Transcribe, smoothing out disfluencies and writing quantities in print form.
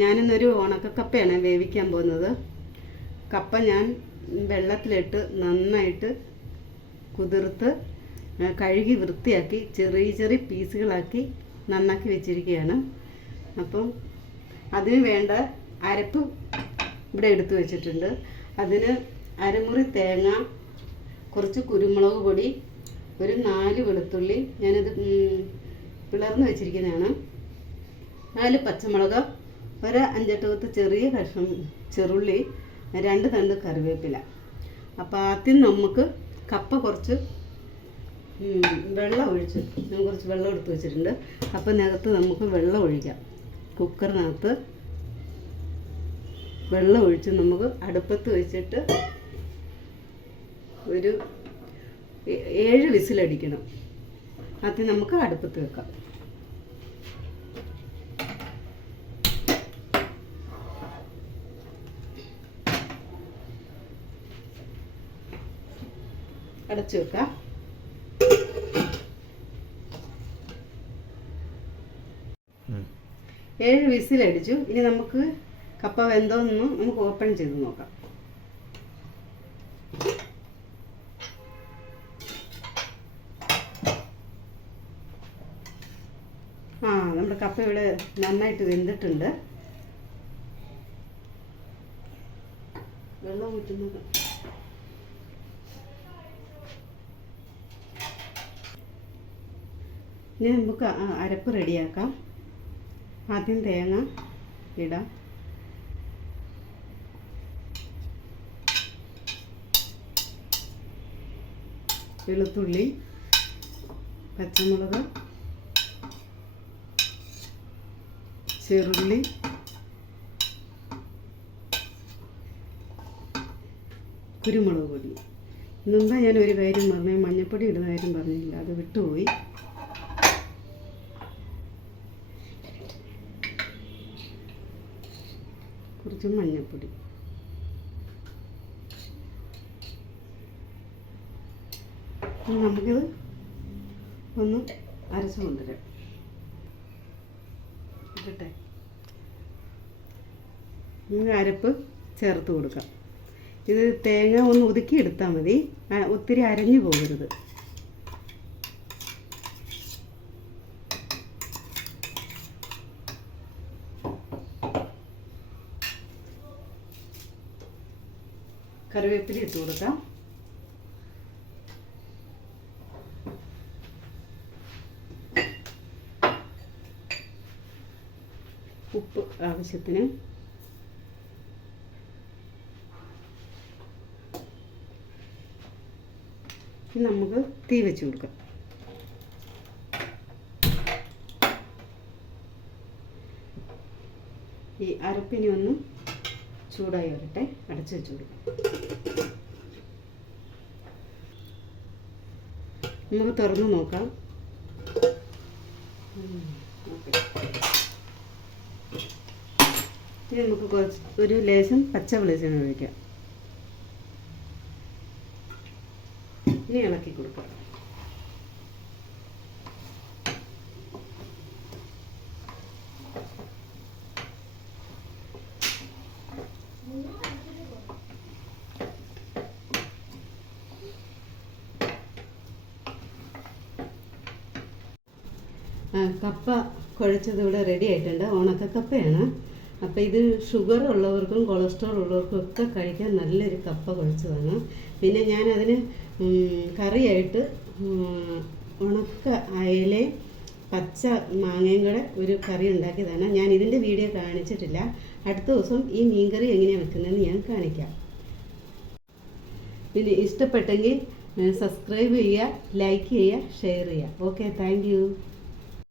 ഞാനിന്നൊരു ഉണക്കക്കപ്പയാണ് വേവിക്കാൻ പോകുന്നത്. കപ്പ ഞാൻ വെള്ളത്തിലിട്ട് നന്നായിട്ട് കുതിർത്ത് കഴുകി വൃത്തിയാക്കി ചെറിയ ചെറിയ പീസുകളാക്കി നന്നാക്കി വെച്ചിരിക്കുകയാണ്. അപ്പം അതിന് വേണ്ട അരപ്പ് ഇവിടെ എടുത്തു വെച്ചിട്ടുണ്ട്. അതിന് അരമുറി തേങ്ങ, കുറച്ച് കുരുമുളക് പൊടി, ഒരു 4 വെളുത്തുള്ളി, ഞാനത് പിളർന്ന് വെച്ചിരിക്കുന്നതാണ്, 4 പച്ചമുളക്, ഒരു 5-8 ചെറിയ കഷ്ണം ചെറുള്ളി, 2 തണ്ട് കറിവേപ്പില. അപ്പോൾ ആദ്യം നമുക്ക് കപ്പ കുറച്ച് വെള്ളം ഒഴിച്ച്, ഞാൻ കുറച്ച് വെള്ളം എടുത്ത് വെച്ചിട്ടുണ്ട്. അപ്പം അതിനകത്ത് നമുക്ക് വെള്ളം ഒഴിക്കാം. കുക്കറിനകത്ത് വെള്ളം ഒഴിച്ച് നമുക്ക് അടുപ്പത്ത് വെച്ചിട്ട് ഒരു 7 വിസിലടിക്കണം. ആദ്യം നമുക്ക് അടുപ്പത്ത് വെക്കാം. അടച്ചു വെക്കാം. ഏഴ് വിസിലടിച്ചു. ഇനി നമുക്ക് കപ്പ വെന്തോന്ന് നമുക്ക് ഓപ്പൺ ചെയ്ത് നോക്കാം. നമ്മുടെ കപ്പ ഇവിടെ നന്നായിട്ട് വെന്തിട്ടുണ്ട്. വെള്ളം ഊറ്റുന്നത് ഇനി നമുക്ക് അരപ്പ് റെഡിയാക്കാം. ആദ്യം തേങ്ങ ഇടാം. വെളുത്തുള്ളി, പച്ചമുളക്, ചെറുള്ളി, കുരുമുളക് പൊടി. മുമ്പ് ഞാൻ ഒരു കാര്യം പറഞ്ഞു, മഞ്ഞൾപ്പൊടി ഇടുന്ന കാര്യം പറഞ്ഞില്ല, അത് വിട്ടുപോയി. കുറച്ച് മഞ്ഞൾപ്പൊടി, നമുക്കിത് ഒന്ന് അരച്ച് കൊണ്ടുവരാം. ഇട്ടെ അരപ്പ് ചേർത്ത് കൊടുക്കാം. ഇത് തേങ്ങ ഒന്ന് ഒതുക്കി എടുത്താൽ മതി, ഒത്തിരി അരഞ്ഞു പോകരുത്. കറിവേപ്പില ഇട്ട് കൊടുക്കാം. ഉപ്പ് ആവശ്യത്തിന്. നമുക്ക് തീ വെച്ച് കൊടുക്കാം. ഈ അരപ്പിനെ ഒന്ന് ചൂടായി വരട്ടെ. അടച്ചു വെച്ച് കൊടുക്കാം. നമുക്ക് തുറന്ന് നോക്കാം. ഇനി നമുക്ക് ഒരു ലേശം പച്ച വെളിച്ചെണ്ണ ഒഴിക്കാം. ഇനി ഇളക്കി കൊടുക്കാം. കപ്പ കുഴച്ചത് ഇവിടെ റെഡി ആയിട്ടുണ്ട്. ഉണക്കക്കപ്പയാണ്. അപ്പോൾ ഇത് ഷുഗർ ഉള്ളവർക്കും കൊളസ്ട്രോൾ ഉള്ളവർക്കും ഒക്കെ കഴിക്കാൻ നല്ലൊരു കപ്പ കുഴച്ചതാണ്. പിന്നെ ഞാനതിന് കറിയായിട്ട് ഉണക്ക അയലയും പച്ച മാങ്ങയും കൂടെ ഒരു കറി ഉണ്ടാക്കിയതാണ്. ഞാൻ ഇതിൻ്റെ വീഡിയോ കാണിച്ചിട്ടില്ല. അടുത്ത ദിവസം ഈ മീൻകറി എങ്ങനെയാണ് വെക്കുന്നതെന്ന് ഞാൻ കാണിക്കാം. പിന്നെ ഇഷ്ടപ്പെട്ടെങ്കിൽ സബ്സ്ക്രൈബ് ചെയ്യുക, ലൈക്ക് ചെയ്യുക, ഷെയർ ചെയ്യുക. Okay, thank you.